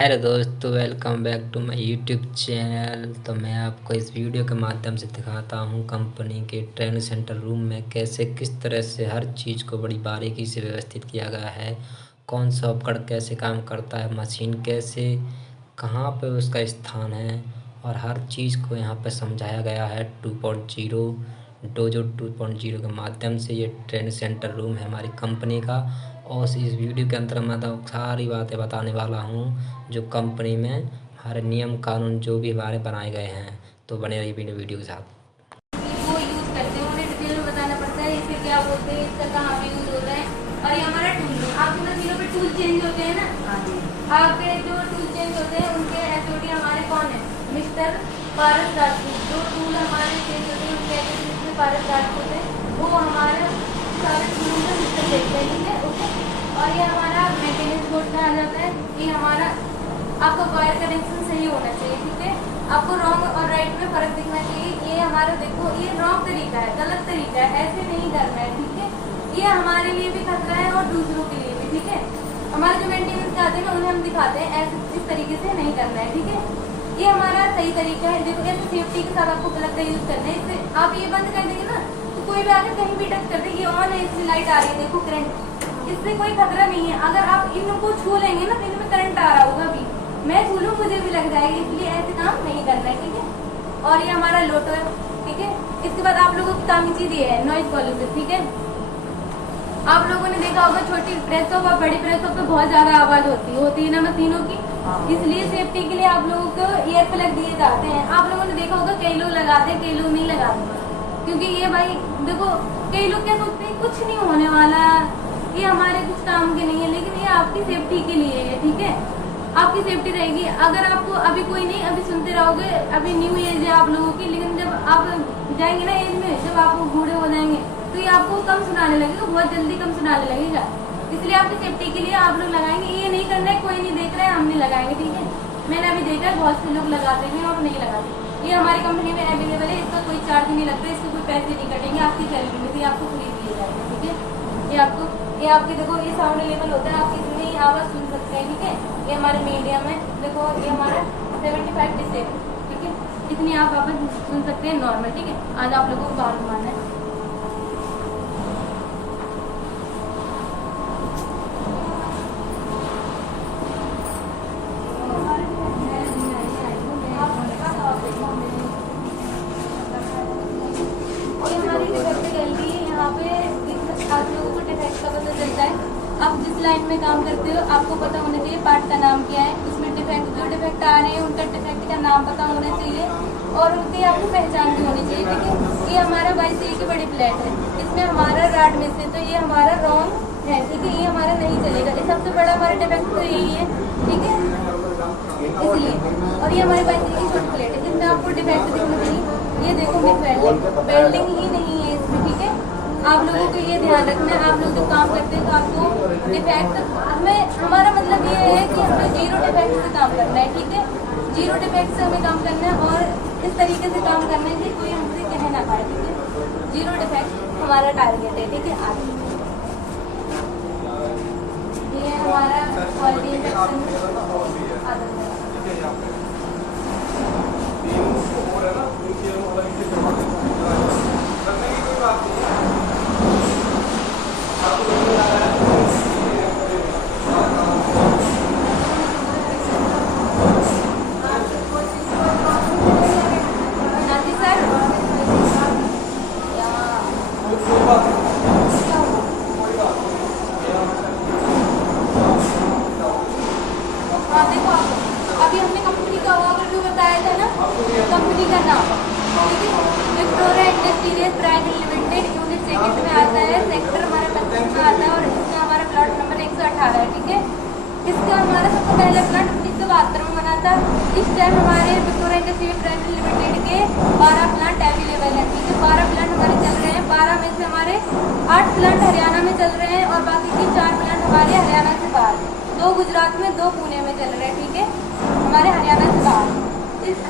Hello दोस्तों, welcome back to my YouTube channel. तो मैं आपको इस वीडियो के माध्यम से दिखाता हूं कंपनी के ट्रेनिंग सेंटर रूम में कैसे किस तरह से हर चीज़ को बड़ी बारीकी से व्यवस्थित किया गया है। कौन सा उपकरण कैसे काम करता है, मशीन कैसे कहां पे उसका स्थान है, और हर चीज़ को यहां पे समझाया गया है 2.0 डोजो 2.0 के माध्यम से। ये ट्रेनिंग सेंटर रूम है हमारी कंपनी का, और इस वीडियो के अंदर मैं तो सारी बातें बताने वाला हूँ जो कंपनी में हमारे नियम कानून जो भी हमारे बनाए गए हैं। तो बने रहिए वीडियो के साथ। वो यूज करते हैं, उन्हें डिटेल में बताना पड़ता है इसे क्या बोलते हैं, इसका कहाँ पे यूज होता है। और ये हमारा टूल है, आपके मशीनों पे टूल चेंज होते हैं ना। आपके जो टूल चेंज होते हैं उनके एचओडी हमारे कौन है, मिस्टर पारस राजपूत। जो टूल हमारे चेंज होते हैं उनके एचओडी पारस राजपूत है, वो हमारे सारे टूल का मिस्टर देखते हैं, ठीक है, ओके। और ये हमारा मेंटेनेंस बोर्ड में आ जाता है। ये हमारा आपका वायर कनेक्शन सही होना चाहिए, ठीक है। आपको रॉन्ग और राइट में फर्क दिखना चाहिए। ये हमारा देखो, ये रॉन्ग तरीका है, गलत तरीका है, ऐसे नहीं करना है, ठीक है। ये हमारे लिए भी खतरा है और दूसरों के लिए भी, ठीक है। हमारे जो मेंटेनेंस आते हैं उन्हें हम दिखाते हैं ऐसे इस तरीके से नहीं करना है, ठीक है। ये हमारा सही तरीका है। देखो ऐसे सेफ्टी के साथ आपको प्लग का यूज करना है। इससे आप ये बंद कर देंगे ना तो कोई भी आकर कहीं भी टच कर दे। ये ऑन है, इसमें लाइट आ रही है, देखो करंट, इससे कोई खतरा नहीं है। अगर आप इनको छू लेंगे ना तो इनमें करंट आ रहा होगा, भी मैं छू लूँ मुझे भी लग जाएगी, इसलिए ऐसे काम नहीं करना है, ठीक है। और ये हमारा लोटो है, ठीक है। इसके बाद आप लोगों को काम चीज ये है नॉइज पॉल्यूशन, ठीक है। आप लोगों ने देखा होगा छोटी प्रेसों और बड़ी प्रेसों पे बहुत ज्यादा आवाज होती है ना मशीनों की, इसलिए सेफ्टी के लिए आप लोगों को ईयर प्लग दिए जाते हैं। आप लोगों ने देखा होगा कई लोग लगाते हैं, कई लोग नहीं लगाते, क्योंकि ये भाई देखो कई लोग क्या सोचते हैं कुछ नहीं होने वाला, ये हमारे कुछ काम के नहीं है, लेकिन ये आपकी सेफ्टी के लिए है, ठीक है। आपकी सेफ्टी रहेगी। अगर आपको अभी कोई नहीं, अभी सुनते रहोगे, अभी न्यू एज है आप लोगों की, लेकिन जब आप जाएंगे ना एज में, जब आप बूढ़े हो जाएंगे तो ये आपको कम सुनाने लगेगा, बहुत जल्दी कम सुनाने लगेगा। इसलिए आपकी सेफ्टी के लिए आप लोग लगाएंगे। ये नहीं करना है, कोई नहीं देख रहा है, हम नहीं लगाएंगे, ठीक है। मैंने अभी देखा है बहुत से लोग लगाते हैं और नहीं लगाते। ये हमारी कंपनी में अवेलेबल है, इसका कोई चार्ज नहीं लगता, इसके कोई पैसे नहीं कटेंगे, आपकी सैलरी में भी आपको फ्री दिए जाएंगे, ठीक है। ये आपके देखो ये साउंड लेवल होता है, आप कितनी आवाज सुन सकते हैं, ठीक है। ये हमारे मीडियम है, देखो ये हमारा 75 डिसिबल, ठीक है। इतनी आप आवाज सुन सकते हैं नॉर्मल, ठीक है। आज आप लोगों को बाहर घुमाना है। ये हमारी डिफेक्ट गैलरी है, यहाँ पे आप लोगों को डिफेक्ट का पता चलता है। आप जिस लाइन में काम करते हो आपको पता होना चाहिए पार्ट का नाम क्या है, उसमें डिफेक्ट जो डिफेक्ट आ रहे हैं उनका डिफेक्ट का नाम पता होना चाहिए, और उनकी आपको पहचान भी होनी चाहिए, ठीक है। ये हमारा 22 की बड़ी प्लेट है, इसमें हमारा राड में से तो ये हमारा रॉन्ग है, ठीक है, ये हमारा नहीं चलेगा। ये सबसे बड़ा हमारा डिफेक्ट तो यही है, ठीक है, इसलिए। और ये हमारे 22 की छोटी प्लेट है, जिसमें आपको डिफेक्ट दिखना चाहिए। ये देखो वेल्डिंग ही नहीं है इसमें, ठीक है। आप लोगों को ये ध्यान रखना है, आप लोग जब काम करते हैं तो आपको डिफेक्ट हमें, हमारा मतलब ये है कि हमें जीरो डिफेक्ट से काम करना है, ठीक है। जीरो डिफेक्ट से हमें काम करना है और इस तरीके से काम करना है कि कोई हमसे कह ना पाए, ठीक है। जीरो डिफेक्ट हमारा टारगेट है, ठीक है। आगे ये हमारा क्वालिटी इंस्पेक्शन देखो अभी हमने कंपनी का ओवरव्यू बताया था ना, कंपनी का नाम, ठीक है, Victoria industries private limited, unit second में आता है, सेक्टर हमारा 25 में आता है, और इसमें हमारा प्लॉट नंबर 118 है, ठीक है। इसका हमारा सबसे पहला प्लांट 1972 में बना था। इस टाइम हमारे विक्टोरिया इंडस्ट्रीज प्राइवेट लिमिटेड के 12 प्लांट अवेलेबल है, ठीक है। 12 प्लांट हमारे चल रहे हैं, 12 में से हमारे 8 प्लांट हरियाणा में चल रहे हैं, और बाकी के 4 प्लांट हमारे हरियाणा से बाहर, 2 गुजरात में, 2 पुणे में चल रहे हैं, ठीक है, हमारे हरियाणा से बाहर।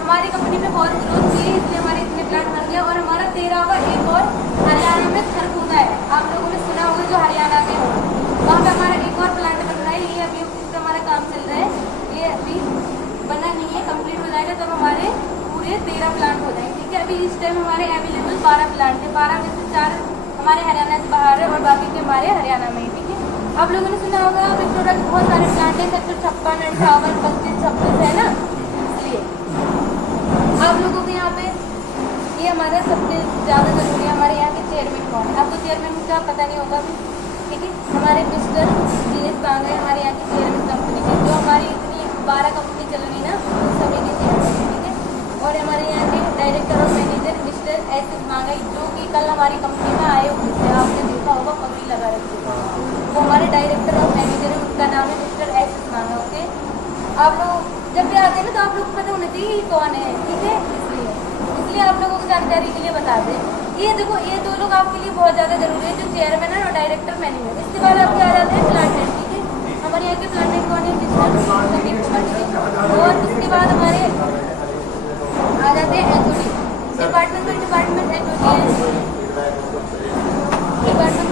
हमारी कंपनी में बहुत ग्रोथ हुई है, इसलिए हमारे इतने प्लांट बन गए, और हमारा 13वां एक और हरियाणा में खरगोदा है, आप लोगों ने सुना होगा, जो हरियाणा में हो, वहाँ पे हमारा एक और प्लांट बन रहा है। ये अभी इस पर हमारा काम चल रहा है, ये अभी तब हमारे पूरे 13 प्लांट हो जाएंगे। ठीक है, अभी इस टाइम हमारे अवेलेबल 12 प्लांट है, 12 में से 4 हमारे हरियाणा से बाहर है और बाकी के हमारे हरियाणा में ही। ठीक है, आप लोगों ने सुना होगा विक्टोरिया के बहुत सारे प्लांट है, सेक्टर 56, 58, 25, 26 है ना, इसलिए आप लोगों के यहाँ पे ये हमारा सबसे ज़्यादा जरूरी है। हमारे यहाँ के चेयरमैन कौन है? आपको चेयरमैन का पता नहीं होगा अभी। ठीक है, हमारे मिस्टर दिनेश पांगे हमारे यहाँ के चेयरमैन कंपनी के, जो हमारी इतनी 12 कंपनी चल रही ना, उन सभी के चेयरमैन। ठीक है, और हमारे यहाँ के डायरेक्टर और मैनेजर मिस्टर एस मांगा, जो कि कल हमारी कंपनी में आए हुए थे, आपने देखा होगा पगड़ी लगा रखी है, वो हमारे डायरेक्टर और मैनेजर है, उनका नाम है मिस्टर एस मांगा। ओके, आप लोग जब भी आते हैं ना तो आप लोग को पता होना चाहिए ये कौन है। ठीक है, इसलिए आप लोगों को जानकारी के लिए बता दें। ये देखो, ये 2 लोग आपके लिए बहुत ज़्यादा जरूरी है, जो चेयरमैन है और डायरेक्टर मैनेजर। इसके बाद आपके आ जाते हैं प्लांटेंट। ठीक है, हमारे यहाँ के प्लांटेंट कौन है? और उसके बाद हमारे आ जाते हैं एचओडी डिपार्टमेंट में। डिपार्टमेंट एचओडी है, डिपार्टमेंट।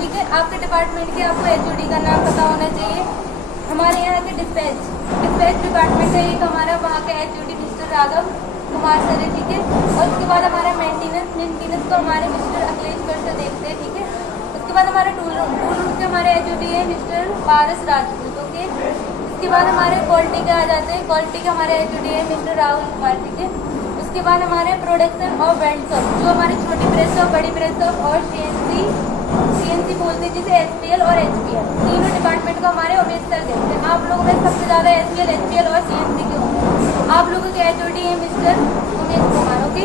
ठीक है, आपके डिपार्टमेंट के आपको एचओडी का नाम पता होना चाहिए। हमारे यहाँ के डिस्पैच डिपार्टमेंट है एक हमारा, वहाँ का HOD mister Raghav Kumar sir है। ठीक है, और उसके बाद हमारा मेंटेनेंस को हमारे मिस्टर अखिलेश सर देखते हैं। ठीक है, उसके बाद हमारे टूल रूम के हमारे एचओडी है मिस्टर पारस राजपूत। ओके, उसके बाद हमारे क्वालिटी के आ जाते हैं, क्वालिटी के हमारे एचओडी है मिस्टर राहुल कुमार। ठीक है, उसके बाद हमारे प्रोडक्शन और वेंडर, जो हमारी छोटी प्रेस और बड़ी प्रेस और सीएनसी बोलते हैं, जिसे एचपीएल और एचपीएल, तीनों डिपार्टमेंट को हमारे उमेश सर देखते हैं। आप लोगों में सबसे ज़्यादा एचपीएल और सीएनसी के होंगे। आप लोगों के एचओडी है मिस्टर उमेश कुमार। ओके,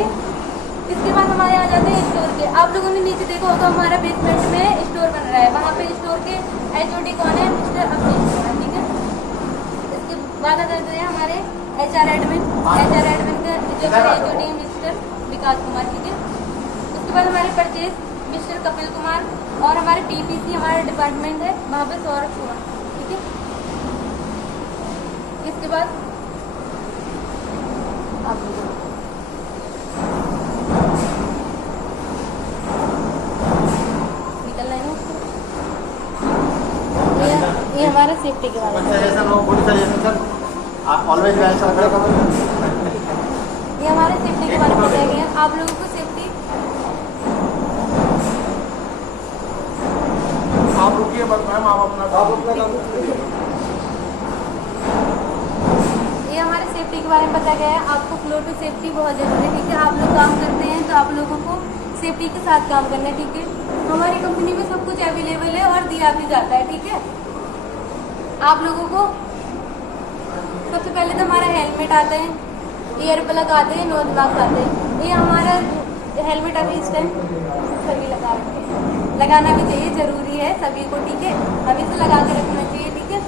इसके बाद हमारे आ जाते हैं स्टोर के। आप लोगों ने नीचे देखा होगा हमारा बेसमेंट में स्टोर बन रहा है, वहाँ पे स्टोर के एचओडी कौन है? मिस्टर अखिलेश कुमार। ठीक है, इसके बाद आ जाते हैं हमारे एचआर एडमिन का जो एचओडी है मिस्टर विकास कुमार। ठीक है, उसके बाद हमारे परचेज मिस्टर कपिल कुमार, और हमारे पीपीसी हमारा डिपार्टमेंट है, वहाँ पे सौरभ कुमार। ठीक है, इसके बाद आप निकलना है। ये हमारा सेफ्टी के बारे में, ये हमारे सेफ्टी के बारे में बताया गया। आप लोगों को सेफ्टी आप रुकिए बस मैम, आप अपना काम। ये हमारे सेफ्टी के बारे में बताया गया है। आपको फ्लोर पे सेफ्टी बहुत ज़रूरी है। ठीक है, आप लोग काम करते हैं तो आप लोगों को सेफ्टी के साथ काम करना है। ठीक है, हमारी कंपनी में सब कुछ अवेलेबल है और दिया भी जाता है। ठीक है, आप लोगों को सबसे पहले तो हमारा हेलमेट आता है, ईयर प्लग आते हैं, नोज मास्क आते हैं। ये हमारा हेलमेट अभी इस टाइम सभी लगा रखे हैं, लगाना भी चाहिए, ज़रूरी है सभी को। ठीक है, हमेशा लगा के रखना चाहिए। ठीक है,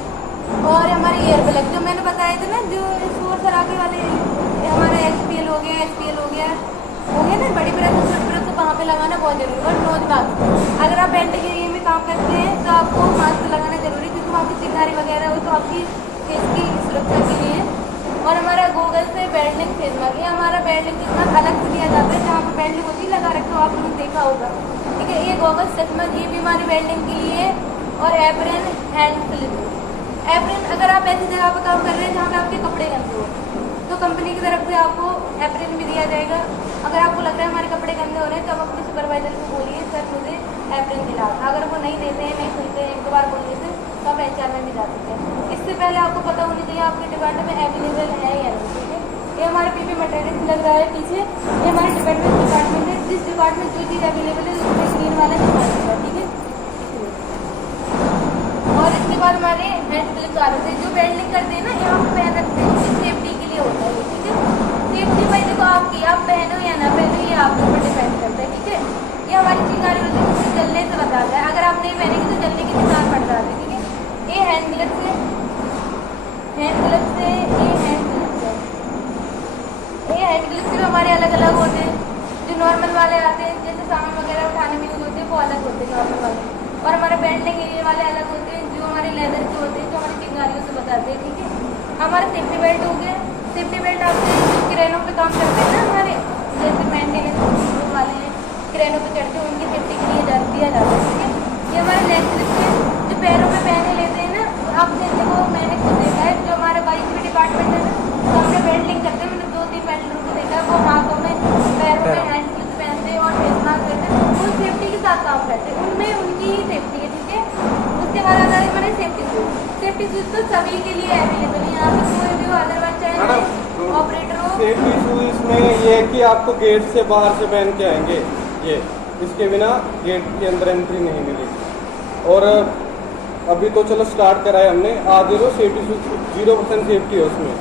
और हमारे ईयर प्लग जो मैंने बताया था ना, जो शोर शराबे वाले, हमारा एचपीएल हो गया ना, बड़ी प्रेस छोटी प्रेस, तो वहाँ पे लगाना बहुत जरूरी है। और नोज मास्क, अगर आप बैंड के एरिया में काम करते हैं तो आपको मास्क लगाना जरूरी है, क्योंकि वहाँ की चिंगारी वगैरह हो तो आपकी फेस की सुरक्षा के लिए। और हमारा गूगल से बेल्डिंग फेस मास्क, ये हमारा बेल्डिंग फेस मास्क अलग से दिया जाता है, जहाँ पर बेल्डिंग होती है लगा रखा हो, आप लोगों ने देखा होगा। ठीक है, ये गॉगल्स चश्मा, ये भी हमारी वेल्डिंग के लिए। और एप्रन हैंड स्लिप, एप्रन अगर आप ऐसी जगह पर काम कर रहे हैं जहाँ पे आपके कपड़े गंदे हो, तो कंपनी की तरफ से आपको एप्रन भी दिया जाएगा। अगर आपको लग रहा है हमारे कपड़े गंदे हो रहे हैं तो आप अपने सुपरवाइजर को बोलिए, सर मुझे एप्रन दिला। अगर वो नहीं देते हैं, नहीं सुनते हैं, एक दो बार बोलने से, तो आप एचआर में भी जा सकते हैं। इससे पहले आपको पता होनी चाहिए आपके डिपार्टमेंट में अवेलेबल है या नहीं। ठीक है, ये हमारे पीपी मटेरियल लग रहा है पीछे, ये हमारे डिपार्टमेंट है। जिस डिपार्टमेंट जो चीज़ अवेलेबल है उसमें ग्रीन वाला दिखाई। ठीक है, और इसके बाद हमारे हैंड ग्लव्स आ रहे थे, जो वेल्डिंग करते हैं ना, यहाँ पे पहन रखते हैं, सेफ्टी के लिए होता है। ठीक है, सेफ्टी भाई देखो आपकी, आप पहनो या ना पहनो, ये आपके ऊपर डिपेंड करता है। ठीक है, ये हमारी चिंगारी होती है, उसे जलने से बचाता है। अगर आप नहीं पहनेंगे तो जलने की निशान पड़ जाते हैं। ठीक है, ये हैंड ग्लव्स है, ये हैंड ग्लव्स भी हमारे अलग अलग होते हैं। जो नॉर्मल वाले आते हैं, जैसे सामान वगैरह उठाने में यूज होते हैं, वो अलग होते हैं नॉर्मल वाले। और हमारे बेल्डिंग एरिया वाले अलग होते हैं, जो हमारे लेदर के होते हैं, जो हमारी चिंगारियों से बताते हैं। ठीक है, हमारा सेफ्टी बेल्ट हो गया। सेफ्टी बेल्ट आपसे क्रेनों पे काम करते हैं ना, हमारे जैसे मेंटेनेंस वाले हैं, क्रेनों पे चढ़ते हैं, उनकी सेफ्टी के लिए दिया जाता है। ठीक है, ये हमारे लेग स्लिप जो पैरों में पहने लेते हैं ना, आप जैसे वो मैंने खुद देखा है, जो हमारा बाइक भी शूज तो सभी के लिए अवेलेबल है, यहाँ पे कोई भी अदरवाइज चाहे ऑपरेटर हो। सेफ्टी शूज इसमें ये है कि आपको गेट से बाहर से पहन के आएंगे, ये इसके बिना गेट के अंदर एंट्री नहीं मिलेगी। और अभी तो चलो स्टार्ट कराए हमने, आज देखो सेफ्टी शूज 0% सेफ्टी है उसमें।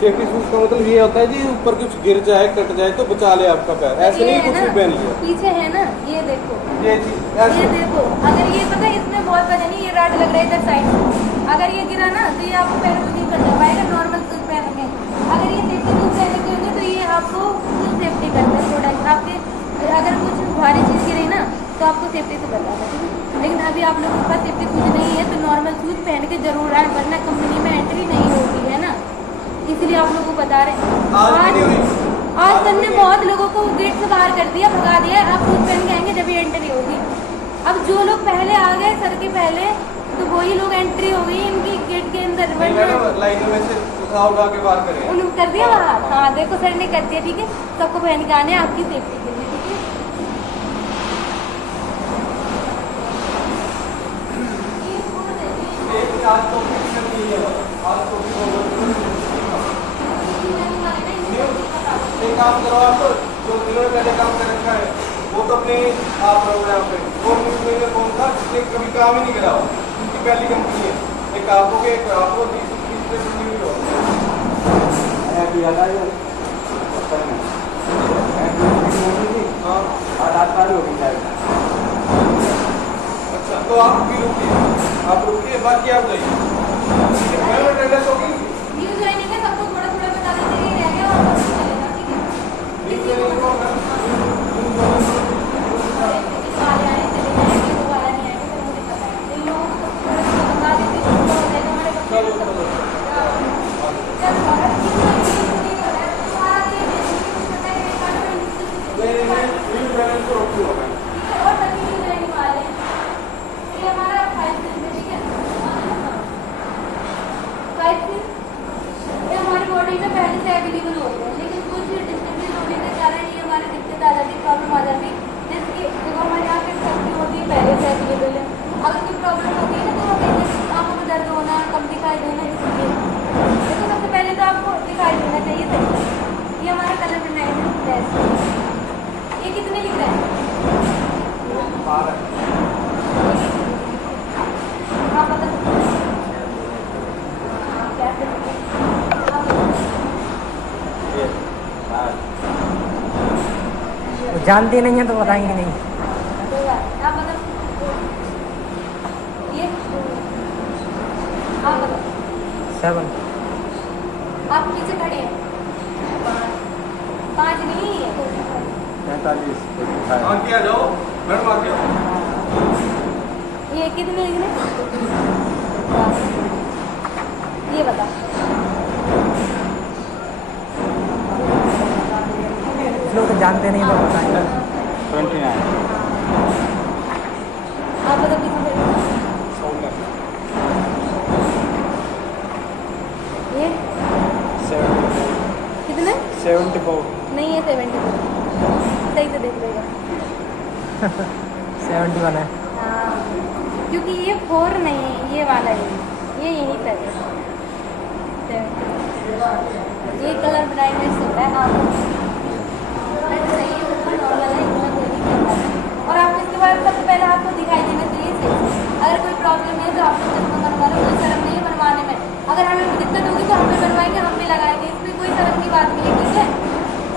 सेफ्टी शूज का मतलब ये होता है कि ऊपर कुछ गिर जाए कट जाए तो बचा ले आपका पैर, ऐसे नहीं कुछ भी पहन लिया। पीछे है ना, ये देखो, ये चीज ऐसे ये देखो, अगर ये पता है इसमें बहुत वजन नहीं, ये रॉड लग रहा है इधर साइड से, अगर ये गिरा ना तो ये आपको पैर को नहीं कर पाएगा, नॉर्मल शूज पहनेंगे। अगर ये सेफ्टी शूज पहने होंगे तो ये आपको फुल सेफ्टी करता है प्रोडक्ट आपके, अगर कुछ भारी चीज़ गिरी ना तो आपको सेफ्टी से बताता है, ठीक है। लेकिन अभी आप लोगों के पास सेफ्टी शूज नहीं है तो नॉर्मल शूज पहन के जरूर आए, वरना कंपनी में एंट्री नहीं होती है ना, इसलिए आप लोगों को बता रहे हैं। आज सर ने बहुत लोगों को गेट से बाहर कर दिया, भगा दिया, आप शूज पहन के आएंगे जब ये एंट्री होगी। अब जो लोग पहले आ गए सर के पहले तो वही लोग एंट्री हो गई इनकी गेट के अंदर, लाइनों में से उठा के बाहर करें, उन्होंने कर दिया बाहर। हाँ देखो सर ने कर दिया, ठीक है, सबको पहन के आने हैं आपकी सेफ्टी के लिए, ठीक है। एक काम करो, आप जो जिन्होंने पहले काम कर रखा है वो तो अपने आप रहो यहाँ पे, वो में कौन था जिसने कभी काम ही नहीं करा, उनकी पहली कंपनी है, एक आपको के एक आपको 30 अच्छा तो आप भी रुकिए, बाकी आप जाइए। अटेंडेंस होगी न्यू ज्वाइनिंग है, सबको थोड़ा थोड़ा बता देते हैं, रह गया और वापस चलेगा, ठीक है। किसी को वाले आए चले जाएंगे, वो वाला नहीं आएगा, तो मुझे पता है इन लोगों को थोड़ा थोड़ा बता देते हैं, तो हो जाएगा हमारे बच्चे को। चलो और किसी को नहीं हो रहा है तो सारा ये पता है और सभी न्यू ज्वाइनिंग वाले ये हमारा 5 दिन में, ठीक है, 5 दिन ये हमारी बॉडी में पहले से अवेलेबल हो गए, लेकिन कुछ डिस्टर्बेंस होने के कारण ये हमारे दिक्कत आ जाती, प्रॉब्लम आ जाती, जिसकी देखो हमारे यहाँ पे सब्जी होती है पहले से अवेलेबल है, अगर कोई प्रॉब्लम होती है ना तो हमें आँखों में दर्द होना, कम दिखाई देना, इसलिए देखो सबसे पहले तो आपको दिखाई देना चाहिए सही। ये हमारा कलर बनाया है, ये कितने लिख रहे हैं आप बता सकते हैं? हाँ, कैसे जानते नहीं है तो बताएंगे नहीं। आप बताओ, ये आप बताओ, 7 आप पीछे खड़े हैं, 5 नहीं है, 45 आगे आ जाओ मैडम, आगे आओ। ये कितने लिख रहे? ये बता, लोग तो जानते नहीं तो बताएंगे। 29 आप बताओ कितने? ये 74 कितने? 74 नहीं है 74, सही से देख लेगा। 71 है। हाँ, क्योंकि ये 4 नहीं है, ये वाला है, ये यहीं तक है। ये कलर ब्राइटनेस होता है, आप सही है, बिल्कुल नॉर्मल है, इतना कोई दिक्कत नहीं है। और आपको इसके बारे में सबसे पहले आपको दिखाई देना चाहिए सही, अगर कोई प्रॉब्लम है तो आपको चश्मा बनवा लो, कोई शर्म नहीं है बनवाने में, अगर हमें कोई दिक्कत होगी तो हम भी बनवाएंगे, हम भी लगाएंगे, इसमें कोई शर्म की बात नहीं है, ठीक है।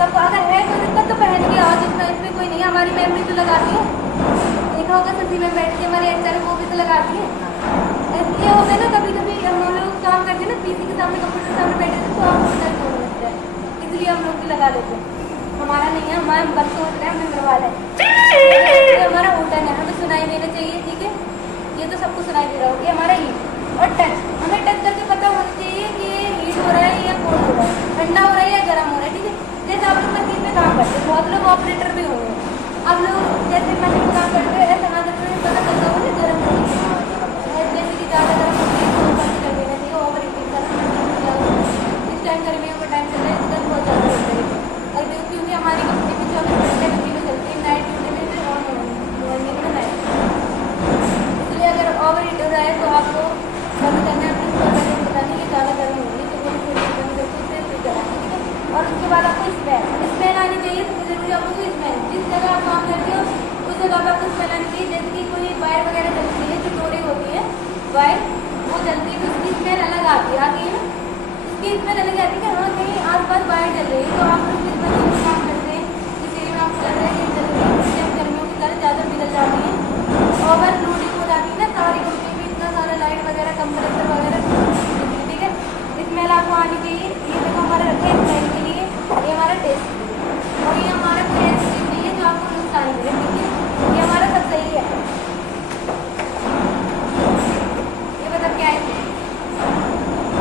तब अगर है कोई दिक्कत तो पहन के आओ, इसमें कोई नहीं है, हमारी मैम भी तो लगाती है, देखा होगा सभी में बैठ के हमारे एचआर वो भी तो लगाती है। ये होता है ना, कभी कभी हम लोग काम करते हैं ना पीसी के सामने, कंप्यूटर के सामने बैठे थे तो आपको दर्द होने लगता है, इसलिए हम लोग भी लगा लेते हैं। हमारा नहीं है, हमारा बस हो रहा है, हमें करवा है, ये हमारा होटल है, हमें सुनाई देना चाहिए, ठीक है। ये तो सबको सुनाई दे रहा होगा, ये हमारा हीट और टच, हमें टच करके पता होना चाहिए कि ये हीट हो रहा है या कोल्ड हो रहा है, ठंडा हो रहा है या गर्म हो रहा है, ठीक है। जैसे आप लोग मशीन में काम करते हैं, बहुत लोग ऑपरेटर भी होंगे, आप लोग जैसे मशीन में काम करते हैं ऐसे हाथ में पता चलता होगा ना गर्म हो रही है, जैसे कि ज़्यादा गर्म होती है तो बंद कर देना चाहिए, ओवर हीटिंग करना, इस टाइम गर्मियों का टाइम चल रहा है, इस टाइम बहुत ज़्यादा होता है। और क्योंकि हमारी कंपनी में 24 घंटे मशीनें चलती है, नाइट ड्यूटी में फिर ऑन मॉर्निंग में नाइट, इसलिए अगर ओवर हीट हो रहा है तो आपको आती है ना, इसकी इसमें लग जाती है कि हाँ कहीं आसपास बाहर चल रही है। तो आप लोग जिस बजे में काम करते हैं, जिस एरिया में आप चल रहे हैं, चल रहे हैं, जब गर्मियों के कारण ज़्यादा बिगड़ जाती है, ओवर लोडिंग हो जाती है ना, सारी कंपनी में इतना सारा लाइट वगैरह, कंप्रेसर वगैरह, ठीक है। स्मेल आपको आनी चाहिए। ये देखो हमारा रखा है स्मेल के लिए, ये हमारा टेस्ट, और ये हमारा कोई ऐसी चीज़ नहीं है जो आपको नुकसान करे, ठीक है। ये हमारा सब सही है। ये मतलब क्या है,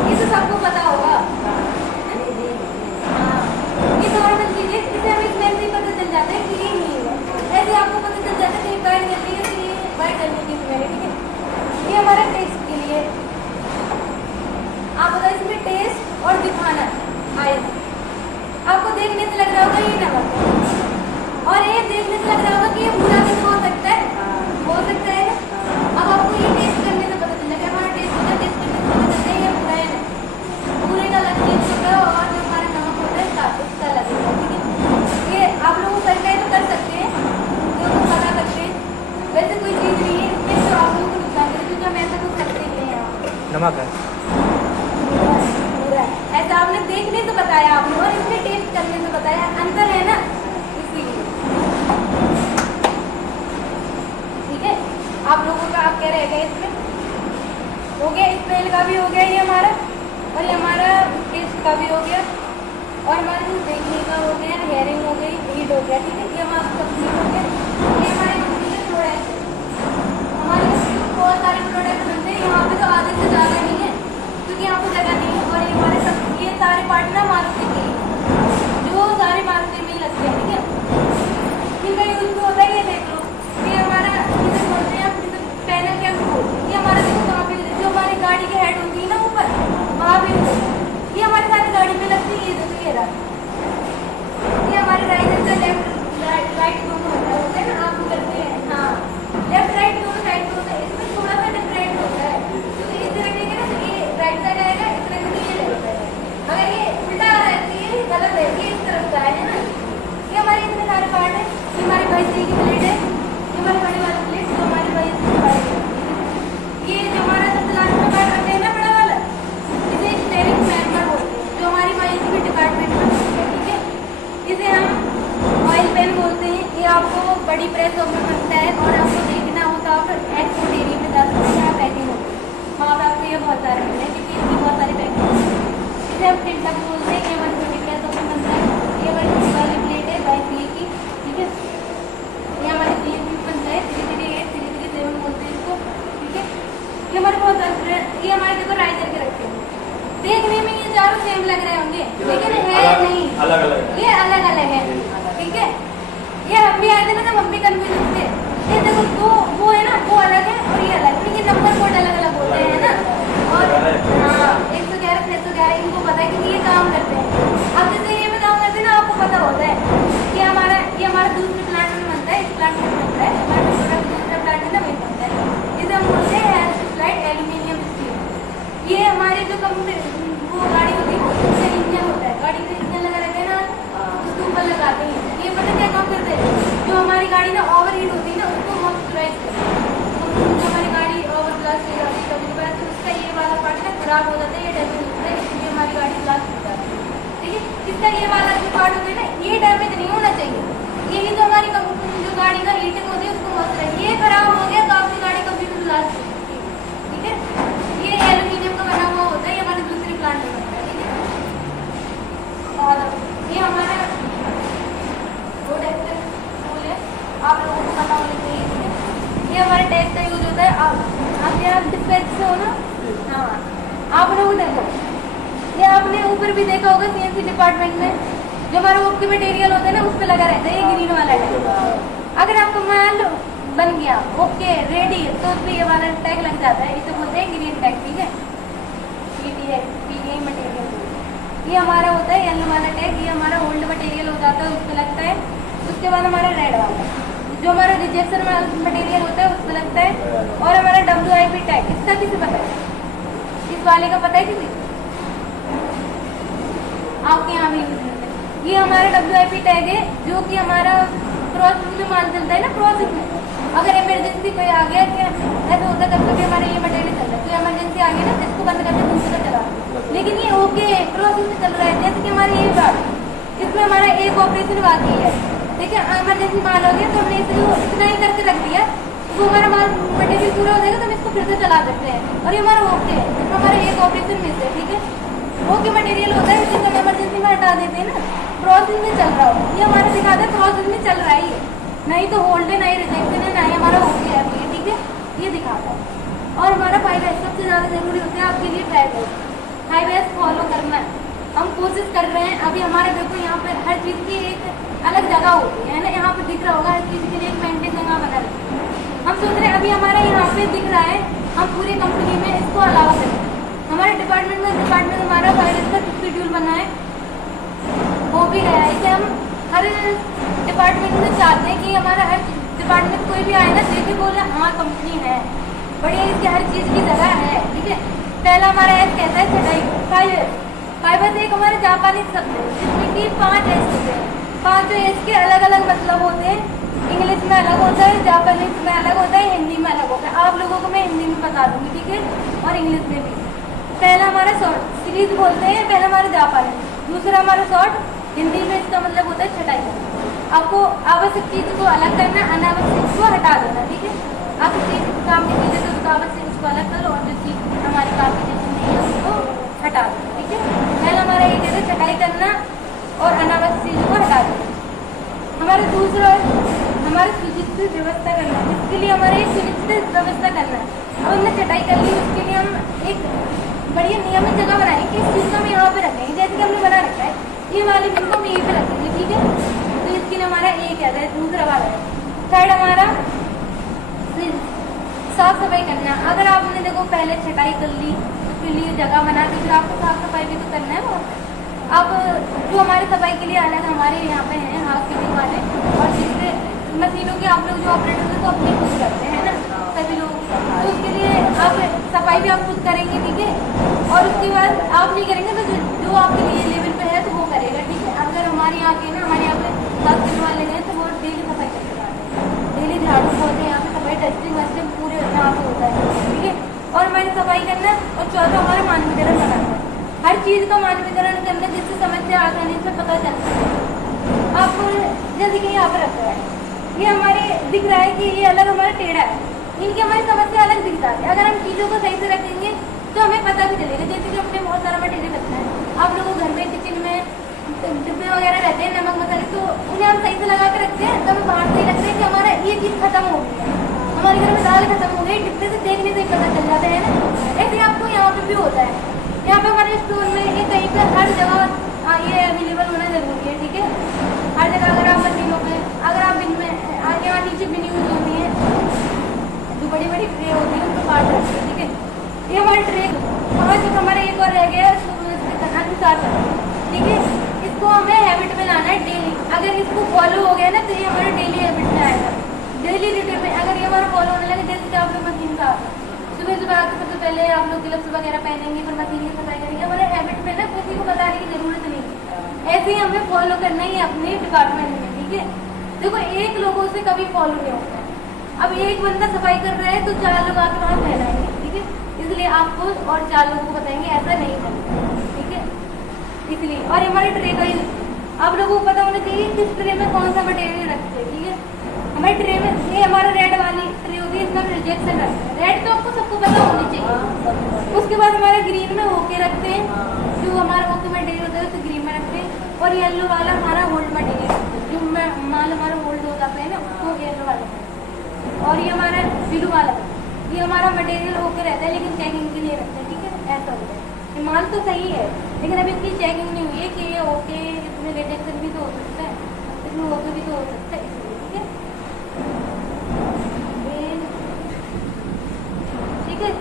ये तो सबको पता होगा। हाँ, ये नॉर्मल चीज़ है, इससे हमें स्मेल से पता चल जाता है कि ये नहीं है। ऐसे आपको पता चल जाता है कि वाइट जल्दी है तो ये वाइट जलने की स्मेल है, ठीक है। ये हमारा टेस्ट के लिए। आप बताओ इसमें टेस्ट और दिखाना आए, आपको देखने से लग रहा होगा ये नमक है, और ये देखने से लग रहा होगा कि ये बुरा भी हो सकता है, हो सकता है ना। अब आपको ये टेस्ट करने से पता चल जाएगा, हमारा टेस्ट होता है, टेस्ट करने से पता चलता है ये बुरा है ना। बुरे का अलग टेस्ट होता है और जो हमारा नमक होता है उसका अलग होता है, ठीक है। ये आप लोगों को करना है तो कर सकते हैं, जो लोग पता करते हैं। वैसे कोई चीज़ नहीं है इसमें जो आप लोगों को नुकसान करे, क्योंकि हम ऐसा कुछ करते नहीं हैं। नमक है, ऐसा आपने देखने से बताया आपने, और इसमें टेस्ट करने से बताया, अंतर है ना, इसीलिए, ठीक है। आप लोगों का आप क्या रहेगा इसमें हो गया, स्मेल का भी हो गया ये हमारा, और ये हमारा टेस्ट का भी हो गया, और हमारा जो देखने का हो गया, हेयरिंग हो गई, हीट हो गया, ठीक है। ये हमारा कंप्लीट हो गया। ये हमारे कंपनी के प्रोडक्ट, हमारे बहुत सारे प्रोडक्ट बनते हैं यहाँ पे, तो आधे से ज़्यादा नहीं है क्योंकि यहाँ पे जगह नहीं है। और ये हमारे सब ये सारे पार्ट ना मारुति के, जो सारे मारुति में ही लगते हैं, ठीक है। इनका यूज भी होता है, ये देख लो, ये हमारा जिसे बोलते हैं पैनल के अंदर, ये हमारा देखो कहाँ पे, जो हमारी गाड़ी की हेड होती है ना ऊपर, वहाँ पे ये हमारे सारी गाड़ी में लगती है। ये देखो ये रहा, ये हमारे राइडर का लेफ्ट राइट दोनों होता है ना, आप करते हैं, हाँ लेफ्ट राइट दोनों साइड होता है। इसमें थोड़ा सा डिफरेंट होता है, क्योंकि इसे रखेंगे ना तो ये राइट साइड आएगा, इस तरह से ये लेफ्ट साइड आएगा। अगर ये उल्टा आ रहा है तो ये गलत है, ये इस तरफ का है ना। ये हमारे इतने सारे पार्ट है। ये हमारी 22 की प्लेट है, ये हमारी बड़ी वाली प्लेट, जो हमारी 22 की पार्ट है। ये जो हमारा सबसे लास्ट में पार्ट रखते हैं ना बड़ा वाला, इसे स्टीयरिंग मेंबर बोलते हैं, जो हमारी 22 की डिपार्टमेंट में होती है, ठीक है। इसे हम ऑयल पेन बोलते हैं। ये आपको बड़ी प्रेस में बनता है, और आपको देखना हो तो आप एक्सपोर्ट एरिया में जा सकते हैं, आप पैकिंग होती है, वहाँ पर आपको ये बहुत सारे मिलते हैं, क्योंकि इसकी बहुत सारी पैकिंग होती है। इसे हम टिल्टअप बोलते हैं। ये 120 प्रेस में बनता है। ये हमारी वाली प्लेट है 22 की, ठीक है। ये हमारी 3 बनता है, 338, 337 बोलते हैं इसको, ठीक है। ये हमारे बहुत सारे, ये हमारे देखो राइजर के रखे हैं। देखने में ये चारों सेम लग रहे होंगे, लेकिन है नहीं, अलग अलग, ये अलग अलग है, ठीक है। ये हम भी आए थे ना, जब हम भी कन्फ्यूज थे। ये देखो वो है ना, वो अलग है और ये अलग, लेकिन नंबर कोड अलग अलग होते हैं ना। और हाँ 111, 611 इनको पता है क्योंकि ये काम करते हैं। अब जिस एरिया में काम करते हैं ना, आपको पता होता है कि ये हमारा दूसरे प्लांट में बनता है, इस प्लांट में बनता है, हमारा प्रोडक्ट दूसरा प्लांट है ना वही बनता है। इसे हम बोलते हैं एल्फलाइट एल्यूमिनियम स्टील। ये हमारे जो वो गाड़ी होती है उसका इंजन होता है, गाड़ी में इंजन लगा रहता है ना, उसके ऊपर लगाते हैं। ये पता क्या काम करते हैं, जो हमारी गाड़ी ना ओवर हीट होती है ना, उसको मॉइस्चराइज करते हैं। जो हमारी गाड़ी ओवर ब्लास्ट हो जाती है कभी कभार, तो उसका ये वाला पार्ट ना खराब हो जाता है, ये डैमेज होता है, इसलिए हमारी गाड़ी ब्लास्ट हो जाती है, ठीक है। इसका ये वाला जो पार्ट होता है ना, ये डैमेज नहीं होना चाहिए। यही तो हमारी जो गाड़ी का हीटिंग होती है उसको मॉइस्चराइज, ये खराब हो गया तो आपकी गाड़ी कभी भी ब्लास्ट हो सकती है, ठीक है। ये एल्यूमिनियम का बना हुआ होता है, ये हमारे दूसरे प्लांट में बनता है, ठीक है। और ये हमारा रोड एक्सेस टूल है, आप लोगों को पता होना चाहिए, ठीक है। ये हमारे टैग का यूज होता है। आप यहाँ डिस्पैच से हो ना, हाँ आप लोग देखो, ये आपने ऊपर भी देखा होगा CNC डिपार्टमेंट में, जो हमारा ओके मटेरियल होता है ना, उस पर लगा रहता है ये ग्रीन वाला टैग। अगर आपको मान लो बन गया ओके रेडी, तो उस पर ये वाला टैग लग जाता है, इसे बोलते हैं ग्रीन टैग, ठीक है। PTA मटेरियल ये हमारा होता है येलो वाला टैग, ये हमारा ओल्ड मटेरियल हो जाता है, उस पर लगता है। उसके बाद हमारा रेड वाला, जो हमारा रिजेक्शन मटेरियल होता है उस पर लगता है। और हमारा WIP टैग, इसका किसे पता है, इस वाले का पता है किसी, आपके यहाँ भी यूज होता है। ये हमारा WIP टैग है, जो कि हमारा प्रोसेस में माल चलता है ना, प्रोसेस में अगर इमरजेंसी कोई आ गया, क्या ऐसा होता है कभी कभी हमारा ये मटेरियल चलता है, तो इमरजेंसी आ गया ना, इसको बंद करके का चला, लेकिन ये ओके प्रोसेस में चल रहा है। जैसे कि हमारे ये बात, इसमें हमारा एक ऑपरेशन बाकी है, देखिए इमरजेंसी माल हो गया तो हमने इसे इतना ही करके रख दिया, तो हमारा माल मटेरियल पूरा हो जाएगा तो हम इसको फिर से चला सकते हैं। और ये हमारा ओके है, इसमें हमारा एक ऑपरेशन मिस है, ठीक है। ओके मटेरियल होता है जिसे हम इमरजेंसी में हटा देते हैं ना, प्रोसेस में चल रहा हो, ये हमारा दिखाता है प्रोसेस में चल रहा है, ये नहीं तो होल्ड है, नहीं रिजेक्शन है, नहीं हमारा ओके है अभी, ठीक है, ये दिखाता है। और हमारा 5S सबसे ज़्यादा जरूरी होता है आपके लिए 5S फॉलो करना है। हम कोशिश कर रहे हैं, अभी हमारे देखो यहाँ पे हर चीज़ की एक अलग जगह होती है ना, यहाँ पे दिख रहा होगा हर चीज़ के लिए एक मेंटेन जगह बना रहती है। हम सोच रहे हैं अभी हमारा यहाँ पे दिख रहा है, हम पूरी कंपनी में इसको अलाउ करें। हमारे डिपार्टमेंट हमारा 5S का शेड्यूल बना है, हो भी गया है। इसे हम हर डिपार्टमेंट में चाहते हैं कि हमारा हर डिपार्टमेंट कोई भी आए ना देखे बोले हाँ कंपनी है, बढ़िया, इसकी हर चीज़ की जगह है, ठीक है। पहला हमारा एस कहता है छटाई 5S एक हमारे जापानी शब्द है जिसमें कि 5S होते हैं। 5 एस के अलग अलग मतलब होते हैं, इंग्लिश में अलग होता है, जापानीज में अलग होता है, हिंदी में अलग होता है। आप लोगों को मैं हिंदी में बता दूंगी, ठीक है, और इंग्लिश में भी। पहला हमारा शॉर्ट सीरीज बोलते हैं, पहला हमारा जापानी, दूसरा हमारा शॉर्ट, हिंदी में इसका मतलब होता है छटाई। आपको आवश्यक चीज़ को अलग करना, अनावश्यक को हटा देना, ठीक है। आप चीज़ काम की चीज़ें तो उसको आवश्यक उसको अलग करो और जो चीज़ हमारी काम की चीज़ नहीं है उसको हटा दो, ठीक है। पहला हमारा ये कहते हैं छटाई करना और अनावश्यक चीज़ को हटा देना। हमारा दूसरा हमारे सुनिश्चित व्यवस्था करना, इसके लिए हमारे एक सुनिश्चित व्यवस्था करना है। अब हमने छटाई कर ली, उसके लिए हम एक बढ़िया नियमित जगह बनाएंगे कि इस चीज़ को हम यहाँ पे रखेंगे, जैसे कि हमने बना रखा है, ये वाली बिल को हम यहीं पे रखेंगे, ठीक है। तो इसके लिए हमारा एक कहता है, दूसरा वाला है। थर्ड हमारा साफ सफाई करना। अगर आपने देखो पहले छटाई कर ली, उसके लिए जगह बना दी, फिर आपको साफ सफाई भी तो करना है। वो अब जो हमारी सफाई के लिए अलग हमारे यहाँ पे हैं हाउस कीपिंग वाले, और जिससे मशीनों के आप लोग जो ऑपरेटर हैं तो अपनी खुद करते हैं ना सभी लोग, तो उसके लिए आप सफाई भी आप खुद करेंगे, ठीक है। और उसके बाद आप नहीं करेंगे तो जो आपके लिए लेवल पे है तो वो करेगा, ठीक है। अगर हमारे यहाँ के ना हमारे यहाँ पे हाउस कीपिंग वाले गए तो वो डेली सफाई करते हैं, डेली झाड़ू पोछे, यहाँ पे सफाई डस्टिंग वस्टिंग पूरे यहाँ पे होता है, ठीक है। और हमारी सफाई करना, और चौथा हमारा मानवीकरण बनाना, हर चीज़ का मानवीकरण करना जिससे समस्या आसानी से पता चल सके। आप जैसे कि यहाँ पर रखा है, ये हमारे दिख रहा है कि ये अलग हमारा टेढ़ा है, इनकी हमारी समस्या अलग दिखता है। अगर हम चीज़ों को सही से रखेंगे तो हमें पता भी चलेगा। जैसे कि अपने बहुत सारा मटेरियल रखना है, आप लोगों घर में किचन में डिब्बे वगैरह रहते हैं नमक मसाले, तो उन्हें हम सही से लगा के रखते हैं, तो हमें बाहर से ही लगता है कि हमारा ये चीज़ खत्म हो गई है, हमारे घर में दाल खत्म हो गई, डिब्बे से देखने से ही पता चल जाता है ना। ऐसे आपको यहाँ पे भी होता है, यहाँ पे हमारे स्टोर में ये कहीं पर हर जगह ये अवेलेबल होना जरूरी है, ठीक है। हर जगह अगर आप मशीनों पे, अगर आप बिन में यहाँ नीचे बिन यूज होती है, जो बड़ी बड़ी ट्रे होती है उनको काट रखते हैं, ठीक है। ये हमारे ट्रे हमारे जो हमारा एक और रह गया अनुसार, ठीक है। इसको हमें हैबिट में लाना है डेली। अगर इसको फॉलो हो गया ना तो ये हमारे डेली हैबिट में आएगा, डेली रूटीन में। अगर ये हमारा फॉलो होने लगे, जैसे कि आप लोग मशीन का सुबह सुबह आकर सबसे पहले आप लोग ग्लव्स वगैरह पहनेंगे, फिर मशीन की सफाई करेंगे, हमारे हैबिट में ना किसी को बताने की जरूरत नहीं है। ऐसे ही हमें फॉलो करना ही अपने डिपार्टमेंट में, ठीक है। देखो एक लोगों से कभी फॉलो नहीं होता है। अब एक बंदा सफाई कर रहा है तो 4 लोग आके वहाँ फैलाएंगे, ठीक है। इसलिए आपको और 4 लोगों को बताएंगे ऐसा नहीं करना, ठीक है। इसलिए और हमारे ट्रे का यूज आप लोगों को पता होना चाहिए किस ट्रे में कौन सा मटेरियल रखते हैं, ठीक है। हमारे ट्रे में ये हमारा रेड वाली ट्रे होती है, इसमें रिजेक्शन रखते हैं। रेड तो आपको सबको पता होनी चाहिए। उसके बाद हमारे ग्रीन में होके रखते हैं, जो हमारा ओके मटेरियल होता है उसे ग्रीन में रखते हैं। और येलो वाला हमारा होल्ड मटेरियल, जो माल हमारा होल्ड हो जाता है ना उसको येलो वाला। और ये हमारा ब्लू वाला, ये हमारा मटेरियल होके रहता है लेकिन चेकिंग के लिए रखते हैं, ठीक है। ऐसा होता है। ये माल तो सही है लेकिन अभी इसकी चेकिंग नहीं हुई है कि ये ओके, इसमें रिजेक्शन भी तो हो सकता है, इसमें ओके भी तो हो सकता है, इसलिए ठीक है, ठीक है।